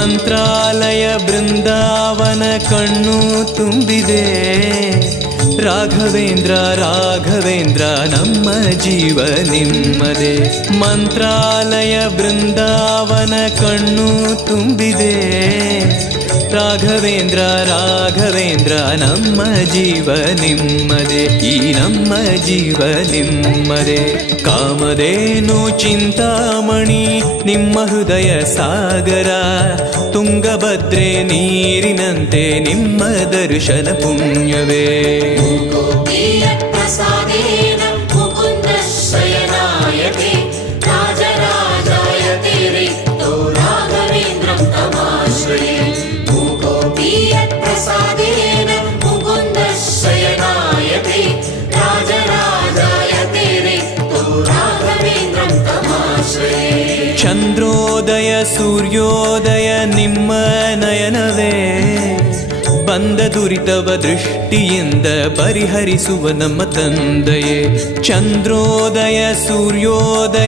ಮಂತ್ರಾಲಯ ಬೃಂದಾವನ ಕಣ್ಣು ತುಂಬಿದೆ. ರಾಘವೇಂದ್ರ ರಾಘವೇಂದ್ರ ನಮ್ಮ ಜೀವ ನಿಮ್ಮದೇ. ಮಂತ್ರಾಲಯ ಬೃಂದಾವನ ಕಣ್ಣು ತುಂಬಿದೆ. ರಾಘವೇಂದ್ರ ರಾಘವೇಂದ್ರ ನಮ್ಮ ಜೀವ ನಿಮ್ಮದೇ. ಈ ನಮ್ಮ ಜೀವ ನಿಮ್ಮದೇ. ಕಾಮಧೇನು ಚಿಂತಾಮಣಿ ನಿಮ್ಮ ಹೃದಯ ಸಾಗರ. ತುಂಗಭದ್ರೆ ನೀರಿನಂತೆ ನಿಮ್ಮ ದರ್ಶನ ಪುಣ್ಯವೇ. ಚಂದ್ರೋದಯ ಸೂರ್ಯೋದಯ ನಿಮ್ಮ ನಯನವೇ. ಬಂದ ದುರಿತವ ದೃಷ್ಟಿಯಿಂದ ಪರಿಹರಿಸುವ ನಮ್ಮ ತಂದೆಯೇ. ಚಂದ್ರೋದಯ ಸೂರ್ಯೋದಯ